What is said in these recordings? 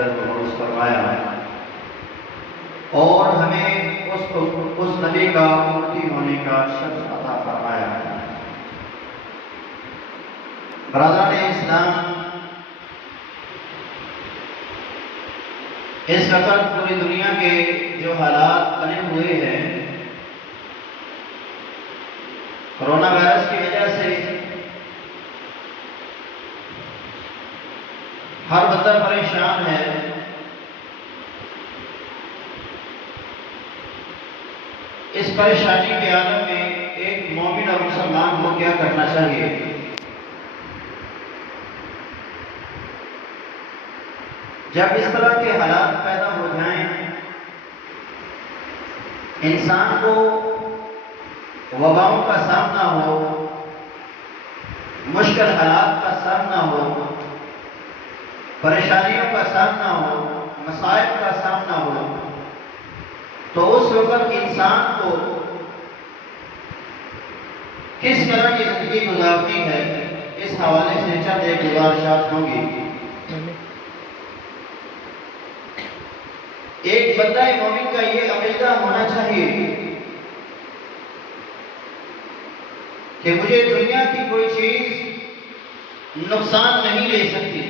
اندر مبعوث فرمایا اور ہمیں اس نبی کا امتی ہونے کا شرف عطا فرمایا۔ برادران اسلام، اس وقت پوری دنیا کے جو حالات بنے ہوئے ہیں کورونا وائرس کی وجہ سے، ہر بندہ پریشان ہے۔ اس پریشانی کے عالم میں ایک مومن اور مسلمان کو کیا کرنا چاہیے؟ جب اس طرح کے حالات پیدا ہو جائیں، انسان کو وباؤں کا سامنا ہو، مشکل حالات کا سامنا ہو، پریشانیوں کا سامنا ہو، مصائب کا سامنا ہو، تو اس وقت انسان کو کس طرح کی زندگی گزارنی ہے، اس حوالے سے چند ایک گزارشات ہوں گی۔ ایک بندہ مومن کا یہ عقیدہ ہونا چاہیے کہ مجھے دنیا کی کوئی چیز نقصان نہیں لے سکتی،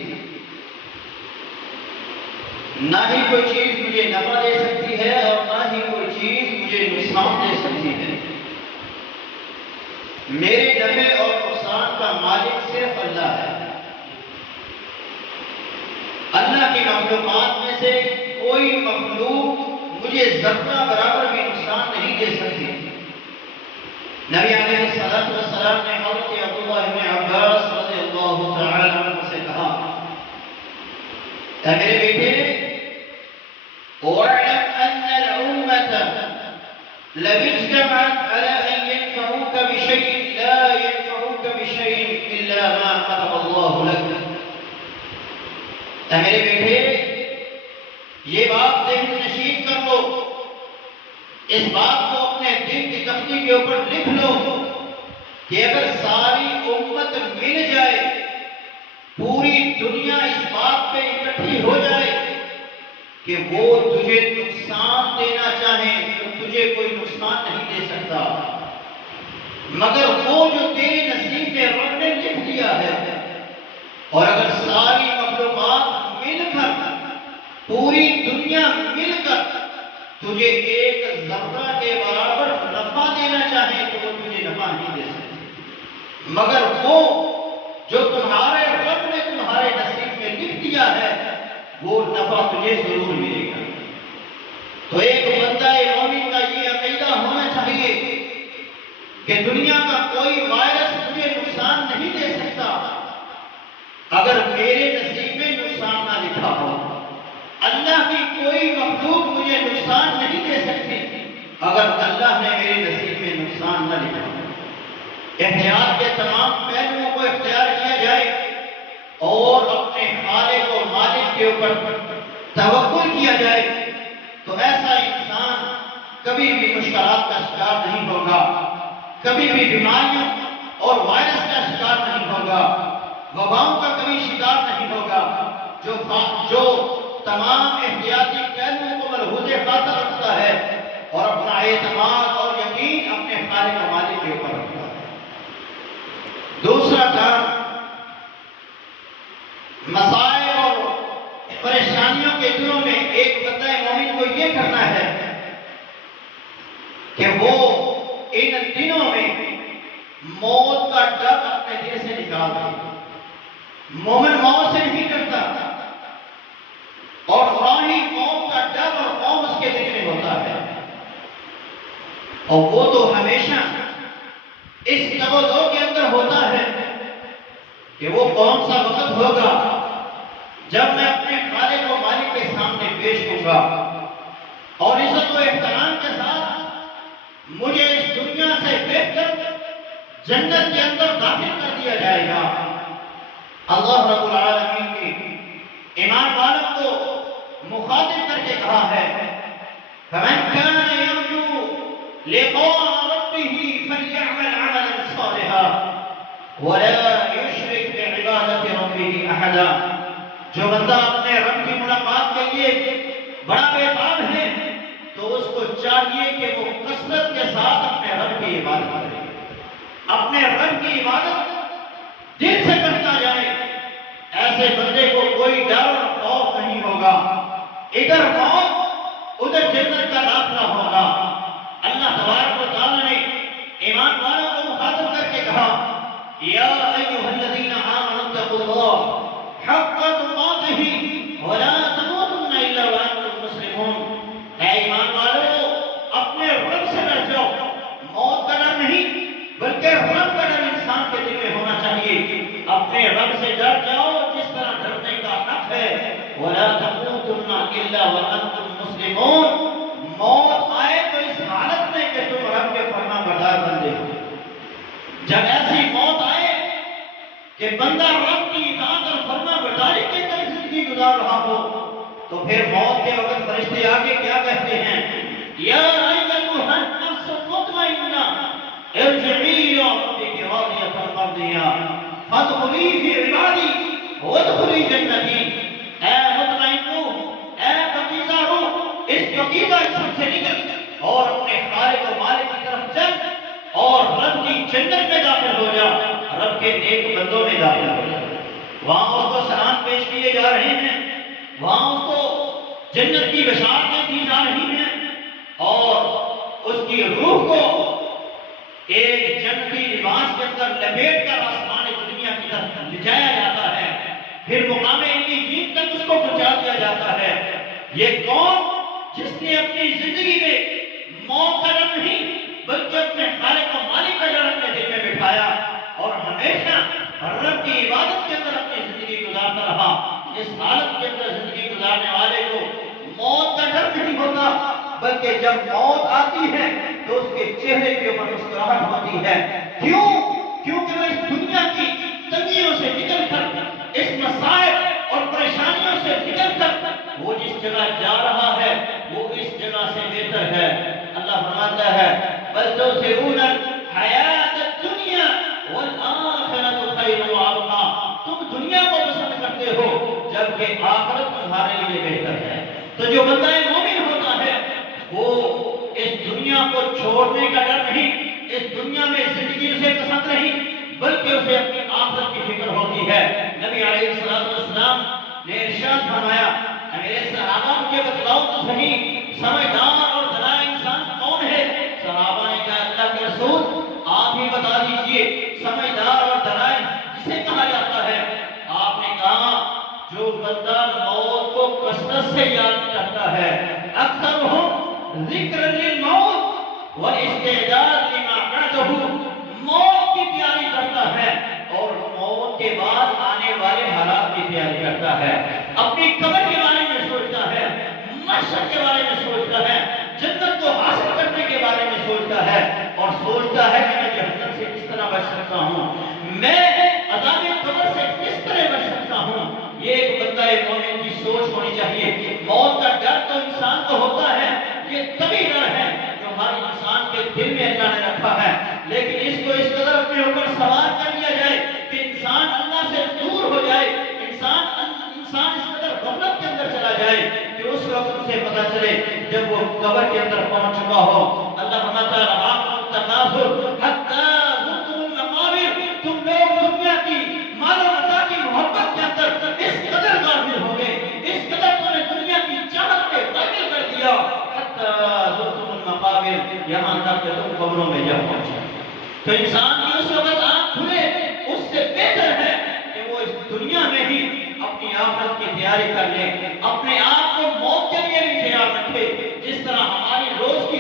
نہ ہی کوئی چیز مجھے نفع دے سکتی ہے اور نہ ہی کوئی چیز مجھے نقصان دے سکتی ہے۔ میرے نفع اور نقصان کا مالک صرف اللہ ہے۔ اللہ کی مخلوقات میں سے کوئی مخلوق مجھے ذرہ برابر بھی نقصان نہیں دے سکتی۔ نبی علیہ السلام نے حضرت عبداللہ بن عباس رضی اللہ تعالی عنہ سے کہا، اے میرے بیٹے، وَاعْلَمْ أَنَّ الْأُمَّةَ لَوِ اجْتَمَعَتْ عَلَىٰ أَن يَنفَعُوكَ بِشَيْءٍ لَا يَنفَعُوكَ بِشَيْءٍ إِلَّا مَا كَتَبَ اللَّهُ لَكَ۔ اے میرے بیٹے، یہ بات ذہن نشین کر لو، اس بات کو اپنے دل کی تختی کے اوپر لکھ لو کہ اگر ساری امت مل جائے، پوری دنیا اس بات پہ اکٹھی ہو جائے کہ وہ تجھے نقصان دینا چاہیں تو تجھے کوئی نقصان نہیں دے سکتا، مگر وہ جو تیرے نصیب میں رب نے لکھ دیا ہے۔ اور اگر ساری مخلوقات مل کر، پوری دنیا مل کر تجھے ایک ذرہ کے برابر نفع دینا چاہیں تو وہ تجھے نفع نہیں دے سکتے، مگر وہ جو تمہارے رب نے تمہارے نصیب میں لکھ دیا ہے وہ نفع تجھے ضرور ملے گا۔ تو ایک بندہ مومن کا یہ عقیدہ ہونا چاہیے کہ دنیا کا کوئی وائرس مجھے نقصان نہیں دے سکتا اگر میرے نصیب میں نقصان نہ لکھا ہو۔ اللہ کی کوئی مخلوق مجھے نقصان نہیں دے سکتی اگر اللہ نے میرے نصیب میں نقصان نہ لکھا ہو۔ احتیاط کے تمام پہلوؤں کو اختیار کیا جائے اور اپنے خالق و مالک کے اوپر توکل کیا جائے تو ایسا انسان کبھی بھی مشکلات کا شکار نہیں ہوگا، کبھی بھی بیماریوں اور وائرس کا شکار نہیں ہوگا، وباؤں کا کبھی شکار نہیں ہوگا۔ جو تمام احتیاطی پہلوؤں کو ملحوظ خاطر رکھتا ہے اور اپنا اعتماد اور یقین اپنے خالق و مالک کے اوپر رکھتا ہے۔ دوسرا کام، مسائل اور پریشانیوں کے دنوں میں ایک بندہ مومن کو یہ کرنا ہے کہ وہ ان دنوں میں موت کا ڈر اپنے دل سے نکال دے۔ مومن موت سے نہیں ڈرتا، اور راہی قوم کا ڈر اور قوم اس کے دل میں ہوتا ہے، اور وہ تو ہمیشہ اس تبدو کے اندر ہوتا ہے کہ وہ کون سا وقت ہوگا جب میں اپنے خالق و مالک کے سامنے پیش ہوں گا اور عزت و احترام کے ساتھ مجھے اس دنیا سے بہتر جنت کے اندر داخل کر دیا جائے گا۔ اللہ رب العالمین نے ایمان والوں کو مخاطب کر کے کہا ہے، فَمَنْ كَانَ يَرْجُو لِقَاءَ رَبِّهِ فَلْيَعْمَلْ عَمَلًا صَالِحًا وَلَا يُشْرِكْ بِعِبَادَةِ رَبِّهِ أَحَدًا۔ جو بندہ اپنے رب کی ملاقات کے لیے بڑا بیتاب ہے تو اس کو چاہیے کہ وہ کثرت کے ساتھ اپنے رب کی عبادت کرے، اپنے رب کی عبادت دل سے کرتا جائے۔ ایسے بندے کو کوئی ڈر اور خوف نہیں ہوگا، ادھر موت ادھر جنت کا داخلہ ہوگا۔ اللہ تبارک و تعالیٰ نے ایمان والوں کو مخاطب کر کے کہا یا ایھا الذین آمنوا اتقوا اللہ حق تقاتہ ولا تموتن الا وانتم مسلمون۔ اے ایمان والو، اپنے رب سے ڈر جاؤ، موت کا ڈر نہیں بلکہ رب کا ڈر انسان کے دل میں ہونا چاہیے۔ اپنے رب سے ڈر جاؤ جس طرح ڈرنے کا حق ہے۔ ولا تموتن الا وانتم مسلمون، موت آئے تو اس حالت میں کہ تم رب کے فرما بردار بندے ہو۔ جب ایسی موت آئے کہ بندہ رب کی اطاعت اور فرما برداری کے اندر زندگی گزار رہا ہو تو پھر موت کے وقت فرشتے آگے کیا کہتے ہیں؟ یا ایھا النفس المطمئنہ ارجعی الی ربک راضیۃ مرضیہ فادخلی فی عبادی وادخلی جنتی۔ اے مطمئن روح، اے پاکیزہ روح، اس پاکیزہ جسم سے نکل اور اپنے خالق و مالک کی طرف چل اور رب کی جنت میں داخل ہو جا، رب کے نیک بندوں میں داخل ہو جا۔ وہاں اس کو سلام پیش کیے جا رہے ہیں، وہاں اس کو جنت کی بشارتیں دی جا رہی ہیں اور اس کی روح کو ایک جنتی لباس کے اندر لپیٹ کر آسمان دنیا کی طرف لے جایا جاتا ہے، پھر مقام علیین تک اس کو پہنچا دیا جاتا ہے۔ یہ کون؟ جس نے اپنی زندگی میں موت کا ڈر نہیں بلکہ اپنے خالق و مالک کا ڈر اپنے دل میں بٹھایا اور ہمیشہ رب کی عبادت کے اندر اپنی زندگی گزارتا رہا۔ اس حالت کے اندر زندگی گزارنے والے کو موت کا ڈر نہیں ہوتا، بلکہ جب موت آتی ہے تو اس کے چہرے کے اوپر مسکراہٹ ہوتی ہے۔ کیوں؟ کیونکہ وہ اس دنیا کی تنگیوں سے نکل کر، اس مسائب اور پریشانیوں سے نکل کر وہ جس جگہ جا رہا ہے وہ اس جگہ سے بہتر ہے۔ اللہ فرماتا ہے بل تؤثرون الحیات الدنیا والآخرۃ خیر وابقیٰ، تم دنیا کو پسند کرتے ہو جبکہ آخرت تمہارے لیے بہتر ہے۔ تو جو بندہ مومن ہوتا ہے وہ اس دنیا کو چھوڑنے کا ڈر نہیں، اس دنیا میں زندگی اسے پسند نہیں بلکہ اسے اپنی آخرت کی فکر ہوتی ہے۔ نبی علیہ السلام نے ارشاد فرمایا، میرے صحابہ مجھے بتلاؤ تو صحیح سمجھدار اور دانا انسان کون ہے؟ صحابہ نے کہا اللہ کے رسول آپ ہی بتا دیجئے، سمجھدار اور دانا کسے کہا جاتا ہے؟ آپ نے کہا جو بندہ موت کو کثرت سے یاد کرتا ہے، اکثرہم ذکر للموت والاستعداد لما بعدہ، موت کی تیاری کرتا ہے اور موت کے بعد آنے والے حالات کی تیاری کرتا ہے، اپنی قبر کے بارے میں سوچتا ہے، محشر کے بارے میں سوچتا ہے، جنت کو حاصل کرنے کے بارے میں سوچتا ہے اور سوچتا ہے کہ میں جہنم سے کس طرح بچ سکتا ہوں، میں عذاب قبر سے کس طرح بچ سکتا ہوں۔ یہ ایک بندہ مومن کی سوچ ہونی چاہیے۔ موت کا ڈر تو انسان کو ہوتا ہے، یہ تبھی ڈر ہے جو ہر انسان کے دل میں اللہ نے رکھا ہے، لیکن اس کو اس قدر اپنے اوپر سوار کر لیا جائے کہ انسان اللہ سے دور ہو جائے، انسان اس قدر غفلت کے اندر چلا جائے کہ اس وقت اسے پتہ چلے جب وہ قبر کے اندر پہنچ چکا ہو۔ اللہ فرماتا ہے رہاکم التکاثر حتی زرتم المقابر، تم لوگ دنیا کی مال و متاع کی محبت کے اندر اس قدر غافل ہو گئے، اس قدر تم نے دنیا کی چاہت میں غافل کر دیا، حتی زرتم المقابر، یہاں تک کہ تم قبروں میں جا پہنچے۔ تو انسان کی اس وقت آنکھ کھلے، اس سے بہتر ہے کہ وہ اس دنیا میں ہی اپنی آخرت کی تیاری کر لے، اپنے آپ کو موت کے لیے بھی تیار رکھے۔ جس طرح ہماری روز کی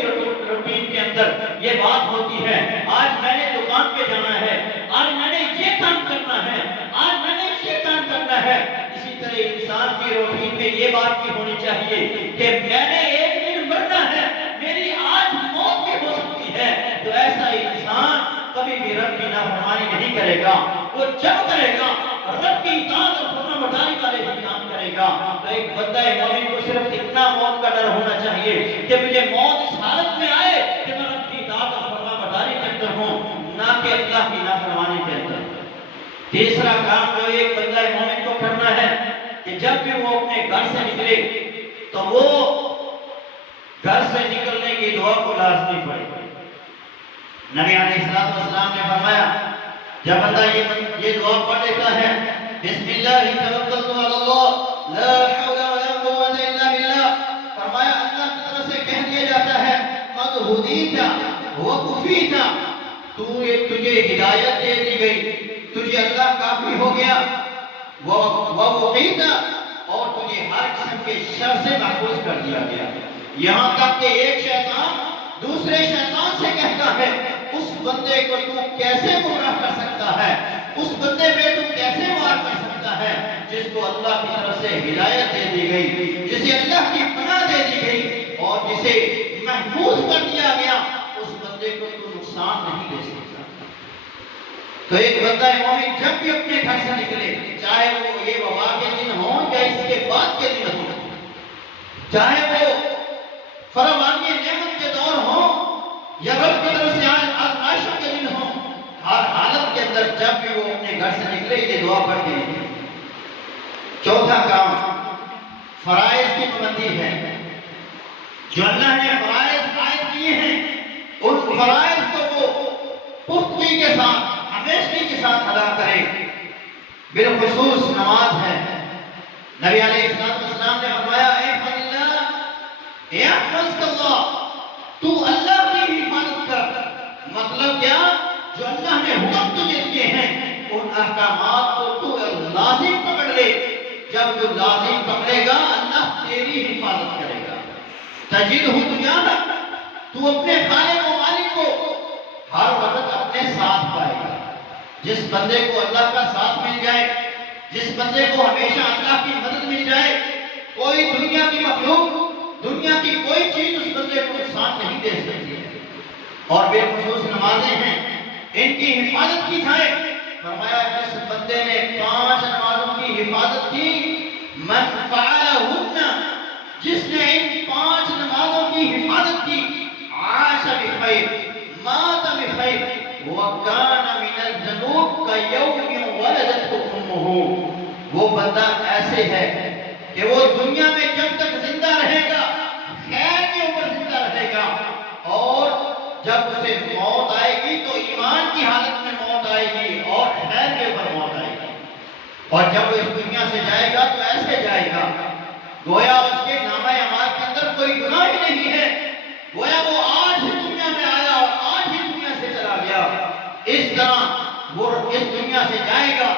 روٹین کے اندر یہ بات ہوتی ہے، آج میں نے دکان پہ جانا ہے، آج میں نے یہ کام کرنا ہے، آج میں نے یہ کام کرنا ہے، اسی طرح انسان کی روٹین میں یہ بات بھی ہونی چاہیے کہ میں نے ایک دن مرنا ہے، میری آج موت بھی ہو سکتی ہے۔ تو ایسا انسان کبھی بھی رب کی نافرمانی نہیں کرے گا، وہ جب کرے گا رب کی اطاعت اور فرما برداری والے ہی کام کرے گا۔ تو ایک بندہ مومن کو صرف اتنا موت کا ڈر ہونا چاہیے کہ مجھے موت اس حالت میں آئے کہ میں رب کی اطاعت اور فرما برداری کے اندر ہوں، نہ کہ اللہ کی نافرمانی کے اندر۔ تیسرا کام جو ایک بندہ مومن کو کرنا ہے کہ گھر سے نکلے تو وہ گھر سے نکلنے کی دعا کو لازمی پڑھے۔ نبی علیہ السلام نے فرمایا جب بندہ یہ دعا پڑھ لیتا ہے بسم اللہ توکلت علی اللہ لا حول ولا قوت الا باللہ، فرمایا اللہ کی طرف سے کہہ دیا جاتا ہے قد ہدیت وکفیت، تجھے ہدایت دے دی گئی، تجھے اللہ کافی ہو گیا، ووقیت، اور تجھے ہر قسم کے شر سے محفوظ کر دیا گیا۔ یہاں تک کہ ایک شیطان دوسرے شیطان سے کہتا ہے اس بندے کو تو کیسے گمراہ کر سکتا ہے، اس بندے پہ تو کیسے وار کر سکتا ہے جس کو اللہ کی طرف سے ہدایت دے دی گئی، جسے اللہ کی پناہ دے دی گئی اور جسے محفوظ کر دیا گیا، اس بندے کو تو نقصان نہیں دے سکتا۔ تو ایک بندہ مومن جب بھی اپنے گھر سے نکلے، چاہے وہ یہ وبا کے دن ہوں یا اس کے بعد کے دن ہوں، چاہے وہ فراوانی نعمت کے دور ہوں یا رب کی طرف سے آزمائشوں کے دن ہوں، ہر حالت کے اندر جب بھی وہ اپنے گھر سے نکلے یہ دعا پڑھ کے نکلے۔ چوتھا کام فرائض کی پابندی ہے۔ جو اللہ نے فرائض عائد کیے ہیں ان فرائض کو وہ پختگی کے ساتھ ہمیشگی کے ساتھ ادا کرے، بالخصوص نماز ہے۔ نبی علیہ السلام نے فرمایا احفظ اللہ یحفظک اللہ، تو اللہ کی حفاظت کر، مطلب کیا؟ جو اللہ نے حکم تجھے دیے ہیں ان احکامات کو تو لازم پکڑ لے، جب تو لازم پکڑے گا اللہ تیری حفاظت کرے گا۔ تجدہ تجاہک، تو اپنے خالق و مالک کو ہر وقت اپنے ساتھ پائے گا۔ جس بندے کو اللہ کا ساتھ مل جائے، جس بندے کو ہمیشہ اللہ کی مدد مل جائے، کوئی دنیا کی مخلوق، دنیا کی کوئی چیز اس بندے کو نقصان نہیں دے سکتی ہے۔ اور بالخصوص نمازیں ہیں، ان کی حفاظت کی جائے۔ فرمایا جس بندے نے 5 نمازوں کی حفاظت کی، من فعلہن، جس نے ان 5 نمازوں کی حفاظت کی، عاش بخیر مات بخیر وکان من الذنوب کیوم ولدتہ امہ، وہ بندہ ایسے ہے کہ وہ دنیا میں جب تک زندہ رہے گا خیر کے اوپر زندہ رہے گا، اور جب اسے موت آئے گی تو ایمان کی حالت میں موت آئے گی اور خیر کے اوپر موت آئے گی، اور جب وہ اس دنیا سے جائے گا تو ایسے جائے گا گویا اس کے نامہ اعمال کے اندر کوئی گناہ ہی نہیں ہے، گویا وہ آج ہی دنیا میں آیا اور آج ہی دنیا سے چلا گیا۔ اس طرح وہ اس دنیا سے جائے گا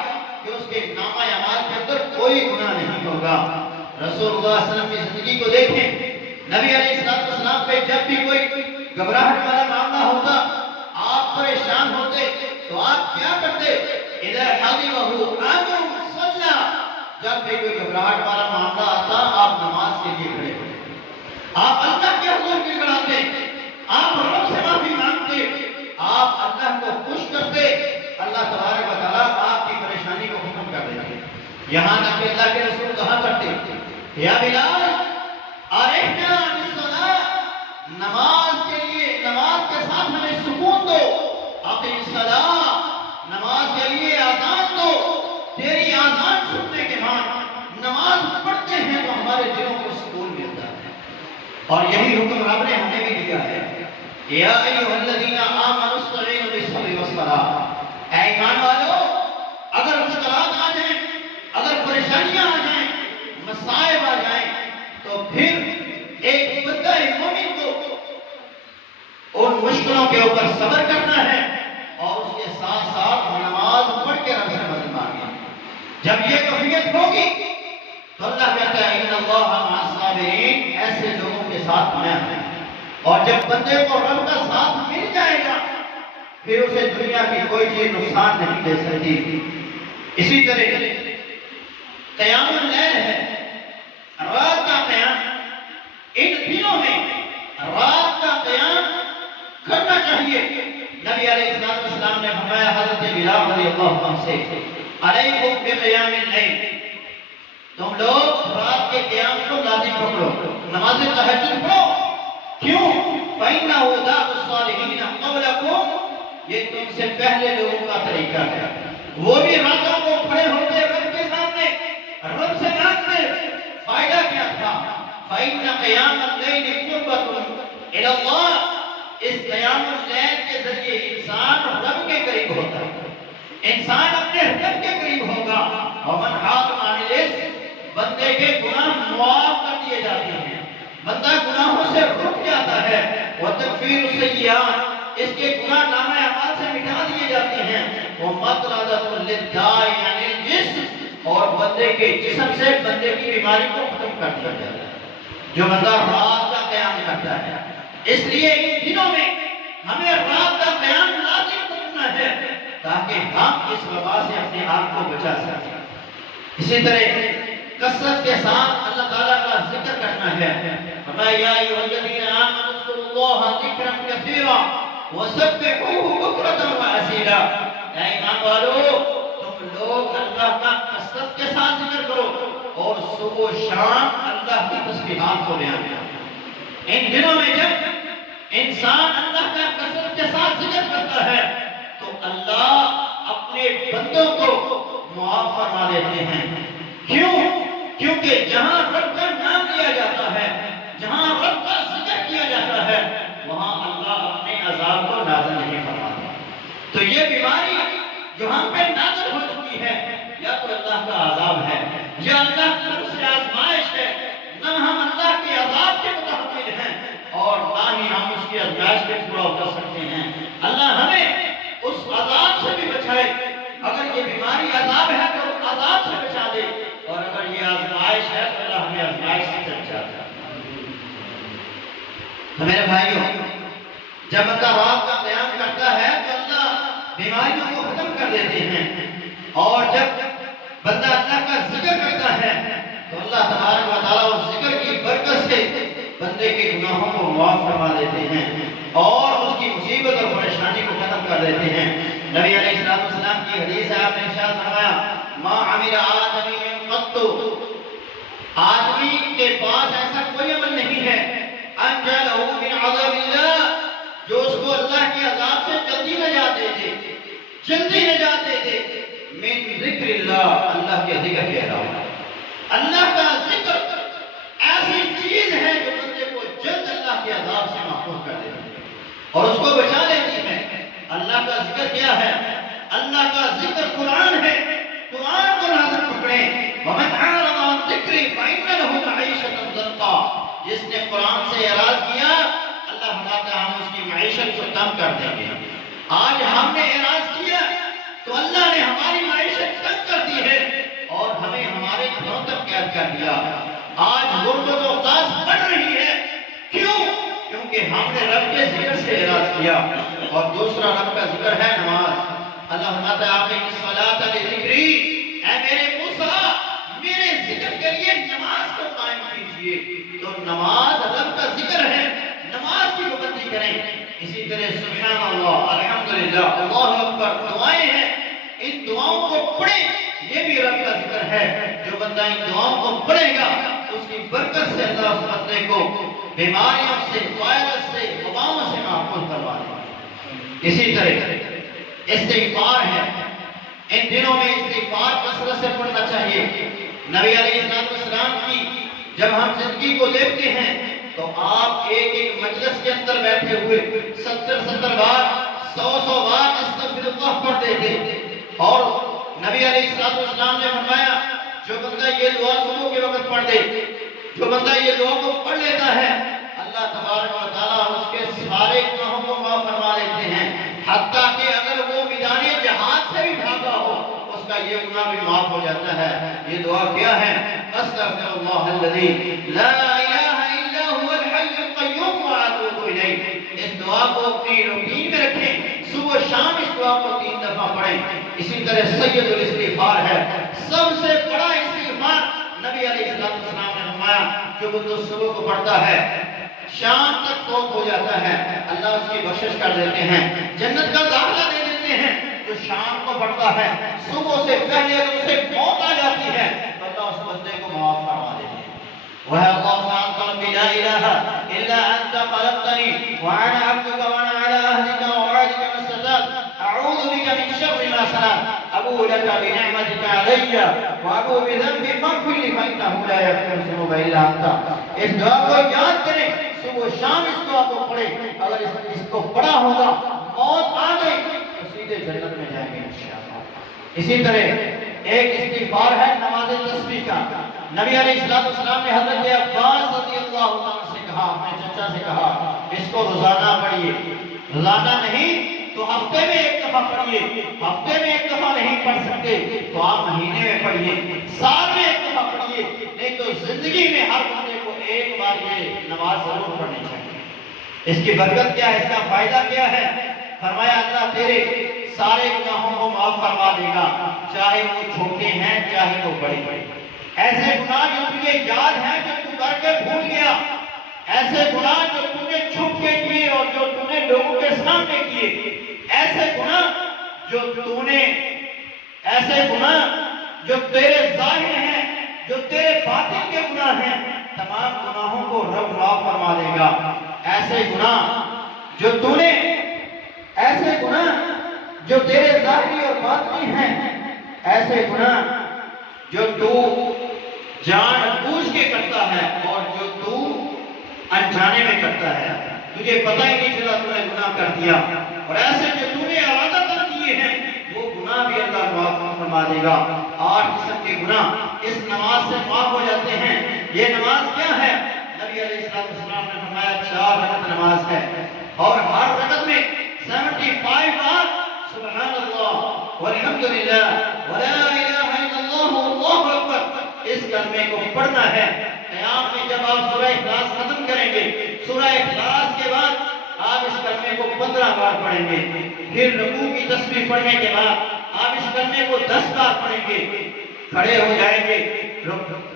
کہ اس کے نامہ اعمال کے اندر کوئی گناہ نہیں ہوگا۔ رسول اللہ صلی اللہ علیہ وسلم کی زندگی کو دیکھیں، نبی علیہ السلام پہ جب بھی کوئی گھبراہٹ والا معاملہ ہوتا، آپ پریشان ہوتے تو آپ کیا کرتے؟ اذا حضبه امر صلى، جب بھی کوئی گھبراہٹ والا معاملہ آتا آپ نماز کے لیے کھڑے ہوتے، آپ اللہ کے حضور کی کراتے، آپ رب سے معافی مانگتے، آپ اللہ کو خوش کرتے، اللہ تبارک و تعالیٰ آپ کی پریشانی کو ختم کر دیتے۔ یہاں تک کہ اللہ کے رسول کہا کرتے یا بلال ارحنا بالصلاۃ، نماز کے لیے نماز کے ساتھ ہمیں سکون دو، اقم الصلاۃ، نماز کے لیے آزان دو، تیری آزان سننے کے بعد نماز پڑھتے ہیں تو ہمارے دلوں کو سکون ملتا ہے۔ اور یہی حکم رب نے ہمیں بھی دیا ہے، یا ایھا الذین آمنوا استعینوا بالصبر والصلاۃ، اے ایمان والو اگر مشکلات آ جائیں، اگر پریشانیاں آ جائیں، مصائب آ جائیں، تو پھر ایک بندہ مومن کو ان مشکلوں کے اوپر صبر کرنا ہے اور اس کے ساتھ ساتھ نماز پڑھ کے رب سے مدد مانگے۔ جب یہ کیفیت ہوگی تو اللہ کہتا ہے ان اللہ مع الصابرین، ایسے لوگوں کے ساتھ میں ہوں۔ اور جب بندے کو رب کا ساتھ مل جائے گا پھر اسے دنیا کی کوئی چیز نقصان نہیں دے سکتی۔ اسی طرح قیام اللیل ہے، رات کا قیام، ان دنوں میں رات کا قیام کرنا چاہیے۔ نبی علیہ السلام نے فرمایا حضرت بلال رضی اللہ عنہ سے، علیکم بقیام اللیل، تم لوگ رات کے قیام کو لازم پکڑو، نماز تہجد پڑھو۔ کیوں؟ فَإِنَّهُ دَأْبُ الصَّالِحِينَ قَبْلَكُمْ، یہ تم سے پہلے لوگوں کا طریقہ ہے، وہ بھی راتوں کو کھڑے ہوتے رب کے سامنے، رب سے مانگتے، فائدہ فَإِنَّ قِيَامَ اللَّيْلِ قُرْبَةٌ إِلَى اللَّهِ، اس قیام اللیل کے ذریعے انسان رب کے قریب ہوتا ہے، انسان اپنے رب کے قریب ہوگا۔ وَمَنْ حَاطَ عَنِ الْإِثْمِ، بندے کے گناہ معاف کر دیے جاتے ہیں، بندہ گناہوں سے رک جاتا ہے۔ وَتَكْفِيرُ السَّيِّئَاتِ، اس کے گناہ نامہ اعمال سے مٹا دیے جاتے ہیں۔ وَمَطْرَدَةٌ لِلدَّاءِ عَنِ الْجِسْمِ، اور بندے کے جسم سے بندے کی بیماری کو ختم کر دیا جاتا ہے جو بندہ رات کا قیام کرتا ہے۔ اس لیے ان دنوں میں ہمیں رات کا قیام لازم کرنا ہے تاکہ ہم اس وبا سے اپنے آپ کو بچا سکیں۔ اسی طرح کثرت کے ساتھ اللہ تعالیٰ کا ذکر کرنا ہے۔ فرمایا یا ایھا الذین آمنوا اذکروا اللہ ذکرا کثیرا وسبحوہ بکرۃ واسیلا، اے ایمان والو تم لوگ اللہ کا کثرت کے ساتھ ذکر کرو اور صبح و شام اللہ کی تسبیحات کو بیان کرو۔ ان دنوں میں جب انسان اللہ کا کثرت کے ساتھ ذکر کرتا ہے تو اللہ اپنے بندوں کو معاف فرما دیتے ہیں۔ کیوں؟ کیونکہ جہاں رب کا نام لیا جاتا ہے، جہاں رب کا ذکر کیا جاتا ہے، وہاں اللہ اپنے عذاب کو نازل نہیں فرماتا۔ تو یہ بیماری جو ہم پہ نازل ہو چکی ہے، یا تو اللہ کا عذاب ہے یا اللہ کی طرف سے آزمائش ہے۔ نہ ہم اللہ کے عذاب کے متحمل ہیں اور نہ ہی ہم اس کی آزمائش کے پورا اتر سکتے ہیں۔ اللہ ہمیں اس عذاب سے بھی بچائے۔ اگر یہ بیماری عذاب ہے تو عذاب سے بچا دے، اور اگر یہ آزمائش ہے تو اللہ ہمیں آزمائش سے بچا دے۔ تو میرے بھائیوں، جب بندہ رات کا قیام کرتا ہے تو اللہ بیماریوں کو ختم کر دیتے ہیں، اور جب بندہ اللہ کا ذکر کرتا ہے تو اللہ تبارک و تعالیٰ اس ذکر کی برکت سے بندے کے گناہوں کو معاف فرما دیتے ہیں اور اس کی مصیبت اور پریشانی کو ختم کر دیتے ہیں۔ نبی علیہ السلام کی حدیث ہے، آپ نے ارشاد فرمایا ما عمل آدمی قط، آدمی کے پاس ایسا کوئی عمل نہیں ہے انجا لہو من عذاب اللہ، جو اس کو اللہ کے عذاب سے جلدی نجات دے دے، جلدی نجات دے دے، من ذکر اللہ، اللہ کے ذکر کے علاوہ۔ اللہ کا ذکر ایسی چیز ہے جو بندے کو جلد اللہ کے عذاب سے محفوظ کر دیتی ہے اور اس کو بچا لیتی ہے۔ اللہ کا ذکر کیا ہے؟ اللہ کا ذکر قرآن ہے۔ قرآن کو لازم پکڑیں۔ وَمَنْ أَعْرَضَ عَنْ ذِكْرِي فَإِنَّ لَهُ مَعِيشَةً ضَنْكًا، جس نے قرآن سے اعراض کیا اللہ فرماتا ہے ہم اس کی معیشت کو کم کر دیں گے۔ آج ہم نے اعراض کیا تو اللہ نے ہماری معیشت کم کر دی ہے اور ہمیں ہمارے گھروں تک قید کر دیا۔ آج غربت و اخلاص بڑھ رہی ہے۔ کیوں؟ کیونکہ ہم نے رب کے ذکر سے اعراض کیا۔ اور دوسرا رب کا ذکر ہے نماز۔ اللہ فرماتا ہے اقیم الصلاۃ لذکری، اے میرے موسیٰ میرے ذکر کے لیے نماز کو قائم کیجیے۔ تو نماز رب کا ذکر ہے، نماز کی پابندی کریں۔ اسی طرح سبحان اللہ، الحمدللہ، اللہ اکبر دعائیں ہیں، ان دعاؤں کو پڑھیں، یہ بھی رب کا ذکر ہے۔ جو بندہ ان دعاؤں کو پڑھے گا اس کی برکت سے اللہ اس بندے کو بیماریوں سے، وائرس سے، وباؤں سے محفوظ کروا دے۔ اسی طرح استغفار ہے، ان دنوں میں استغفار کثرت سے پڑھنا چاہیے۔ نبی علیہ السلام کی جب ہم زندگی کو دیکھتے ہیں تو آپ ایک ایک مجلس کے اندر بیٹھے ہوئے 70 بار 100 بار استغفر اللہ پڑھتے تھے۔ اور نبی علیہ السلام نے فرمایا جو بندہ یہ دعا صبح کے وقت پڑھ دے، جو بندہ یہ دعا کو پڑھ لیتا ہے اللہ تبارک و تعالیٰ اس کے سارے گناہوں کو معاف فرما لیتے ہیں، حتیٰ کہ اگر وہ میدان جہاد سے بھی بھاگا ہو اس کا یہ گناہ بھی معاف ہو جاتا ہے۔ یہ دعا کیا ہے؟ استغفر اللہ الذی لا الہ الا هو الحی القیوم واتوب الیہ۔ اس دعا کو اپنی روٹین میں رکھیں، صبح و شام اس دعا کو 3 دفعہ پڑھیں۔ اسی طرح سید الاستغفار ہے، سب سے بڑا استغفار نبی علیہ السلام نے فرمایا جو بندہ صبح کو پڑھتا ہے شام تک فوت ہو جاتا ہے اللہ اس کی بخشش کر دیتے ہیں، جنت کا داخلہ دے دیتے ہیں۔ جو شام کو پڑھتا ہے صبح سے پہلے اگر اسے موت آ جاتی ہے تو اللہ اس بندے کو معاف فرما دیتے ہیں۔ وَهَا اللَّهُ أَنْتَ رَبِّي لَا إِلَٰهَ إِلَّا أَنْتَ خَلَقْتَنِي وَأَنَا عَبْدُكَ وَأَنَا عَلَىٰ عَهْدِكَ وَوَعْدِكَ مَا اسْتَطَعْتُ أَعُوذُ بِكَ مِنْ شَرِّ مَا صَنَعْتُ أَبُوءُ لَكَ بِنِعْمَتِكَ عَلَيَّ وَأَبُوءُ بِذَنبِي فَاغْفِرْ لِي فَإِنَّهُ لَا يَغْفِرُ الذُّنُوبَ إِلَّا أَنْتَ۔ اس دعا کو یاد کریں، صبح و شام اس دعا کو پڑھیں، اگر اس کو پڑھا ہوگا موت آ گئی تو سیدھے جنت میں جائیں گے انشاءاللہ۔ اسی طرح ایک استغفار ہے نماز تسبیح کا۔ نبی علیہ السلام نے حضرت عباس رضی اللہ عنہ سے کہا، اپنے چچا سے کہا، اس کو روزانہ پڑھیے، روزانہ نہیں تو ہفتے میں ایک دفعہ پڑھیے، ہفتے میں ایک دفعہ نہیں پڑھ سکتے تو آپ مہینے میں پڑھیے، سال میں ایک دفعہ پڑھیے، نہیں تو زندگی میں ہر بندے کو ایک بار یہ نماز ضرور پڑھنی چاہیے۔ اس کی برکت کیا ہے، اس کا فائدہ کیا ہے؟ فرمایا اللہ تیرے سارے گناہوں کو معاف فرما دے گا، چاہے وہ چھوٹے ہیں چاہے وہ بڑے بڑے۔ ایسے گناہ جو تجھے یاد ہیں جو تو کر کے بھول گیا، ایسے گناہ جو تو نے چھپ کے کیے اور جو تو نے لوگوں کے سامنے کیے، ایسے گناہ جو تو نے، ایسے گناہ جو تیرے ظاہر ہیں، جو تیرے باطن کے گناہ ہیں، تمام گناہوں کو رب معاف فرما دے گا۔ ایسے گناہ جو تو نے، ایسے گناہ جو تیرے ظاہری اور باطنی ہیں، ایسے گناہ جو تو جان بوجھ کے کرتا ہے اور جو تو انجانے میں کرتا ہے، تجھے پتہ ہی نہیں چلا تو نے گناہ کر دیا، اور ایسے جو تو نے ارادہ کر کیے ہیں وہ گناہ بھی اللہ معاف فرما دے گا۔ 8 قسم کے گناہ اس نماز سے معاف ہو جاتے ہیں۔ یہ نماز کیا ہے؟ نبی علیہ السلام نے فرمایا 4 رکعت نماز ہے، اور ہر رکعت میں 75 بار سبحان اللہ والحمدللہ ولا الہ الا اللہ واللہ اکبر اس کلمے کو پڑھنا ہے۔ قیام میں جب آپ سورہ اخلاص ختم کریں گے، سورہ اخلاص کے بعد آپ اس کلمے کو 15 بار پڑھیں گے، پھر رکوع کی تسبیح پڑھنے کے بعد آپ اس کلمے کو 10 بار پڑھیں گے، کھڑے ہو جائیں گے،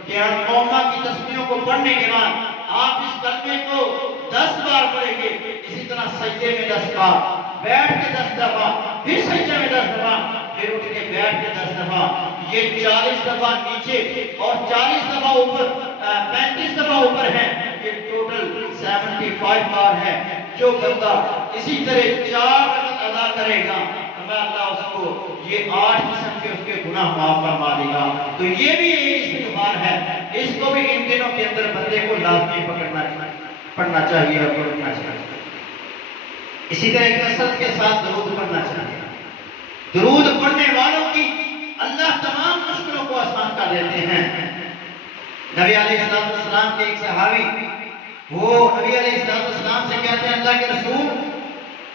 قیام قوما کی تسبیحوں کو پڑھنے کے بعد آپ اس کلمے کو 10 بار پڑھیں گے، اسی طرح سجدے میں 10 بار، بیٹھ کے 10 دفعہ، پھر سجدے میں 10 دفعہ، پھر اٹھ کے بیٹھ کے 10 دفعہ، یہ 40 دفعہ نیچے اور 40 دفعہ اوپر، 35 دفعہ اوپر ہے، یہ ٹوٹل 75 بار ہے۔ جو بندہ اسی طرح 4 رکعت ادا کرے گا اللہ اس کو یہ 8 قسم کے اس کے گناہ معاف فرما دے گا۔ تو یہ بھی ایک استغفار ہے، اس کو بھی ان دنوں کے اندر بندے کو لازمی پڑھنا چاہیے اور پڑھنا چاہیے۔ اسی طرح کثرت کے ساتھ درود پڑھنا چاہیے۔ درود پڑھنے والوں کی اللہ تمام مشکلوں کو آسان کر دیتے ہیں۔ نبی علیہ السلام کے ایک صحابی وہ نبی علیہ السلام سے کہتے ہیں اللہ کے رسول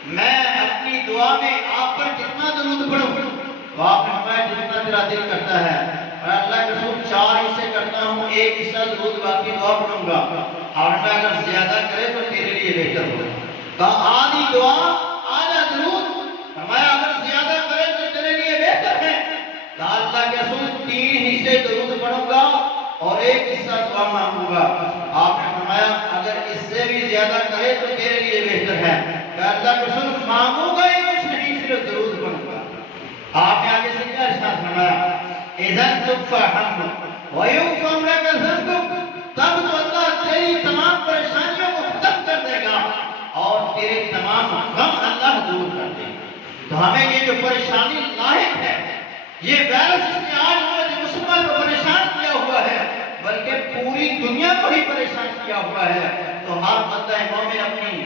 میں اپنی دعا میں آپ پر کتنا درود پڑھوں؟ تو آپ نے فرمایا جتنا تیرا دل کرتا ہے، اور اللہ کے رسول 4 حصے کرتا ہوں، 1 حصہ درود باقی دعا پڑھوں گا، اور اللہ اگر زیادہ کرے تو تیرے لیے بہتر ہوگا۔ کہا آدھی دعا آدھا درود، فرمایا اگر زیادہ کرے تو تیرے لیے بہتر ہے۔ کہا اللہ کے رسول 3 حصے درود پڑھوں گا اور 1 حصہ دعا مانگوں گا۔ آپ نے فرمایا اگر اس سے بھی زیادہ کرے تو تیرے لیے بہتر ہے۔ کہ اللہ کے رسول مانگوں گا ہی کچھ نہیں، صرف درود پڑھوں گا۔ آپ نے آگے سے کیا ارشاد فرمایا؟ اذن تکفر حمد ویغفر لک ذنبک، تب تو اللہ تیری تمام پریشانیوں کو ختم کر دے گا اور تیرے تمام غم اللہ دور کر دے گا۔ تو ہمیں یہ جو پریشانی لاحق ہے، یہ وائرس اس نے آج ہمارے مسلمان کو پریشان کیا ہوا ہے، بلکہ پوری دنیا کو ہی پریشان کیا ہوا ہے۔ تو ہر بندہ مومن اپنی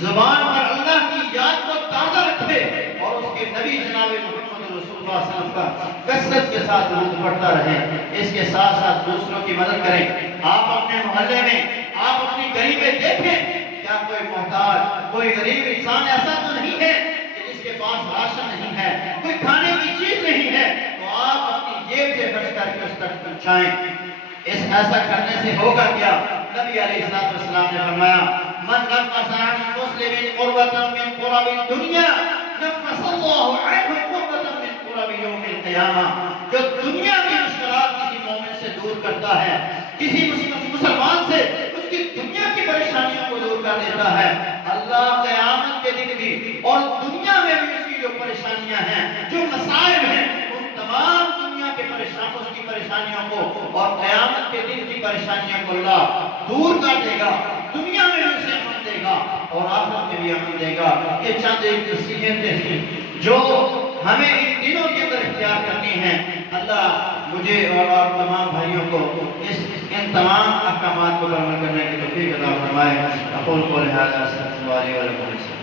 زبان پر اللہ کی یاد کو تازہ رکھے اور اس کے نبی جناب محمد رسول اللہ صلی اللہ علیہ وسلم کا کثرت کے ساتھ درود پڑھتا رہے۔ اس کے ساتھ ساتھ دوسروں کی مدد کریں۔ آپ اپنے محلے میں، آپ اپنی گلی میں دیکھیں کیا کوئی محتاج، کوئی غریب انسان ایسا تو نہیں ہے کہ جس کے پاس راشن نہیں ہے، کوئی کھانے کی چیز نہیں ہے، تو آپ اپنی جیب سے خرچ کر کے اس تک پہنچائیں۔ ایسا کرنے سے ہوگا کیا؟ نبی علیہ السلام نے فرمایا من نفس عن مسلم قربة من قرب الدنیا نفس اللہ عنہ قربة من قرب یوم القیامہ۔ جو دنیا کی مشکلات کسی مومن سے دور کرتا ہے، کسی مسلمان سے اس کی دنیا کی پریشانیوں کو دور کر دیتا ہے، اللہ قیامت کے دن بھی اور دنیا میں بھی اس کی جو پریشانیاں ہیں، جو مسائل ہیں، ان تمام دنیا کے اس کی پریشانیوں کو اور قیامت کے دن کی پریشانیوں کو اللہ دور کر دے گا، دنیا میں بھی اسے امن دے گا اور آخرت میں بھی امن دے گا۔ یہ چند ایک نصیحتیں ہیں جو ہمیں ان دنوں کے اندر اختیار کرنی ہیں۔ اللہ مجھے اور آپ تمام بھائیوں کو ان تمام احکامات کو عمل کرنے کی توفیق عطا فرمائے۔ اقول قولی ھذا استغفر اللہ لي ولکم۔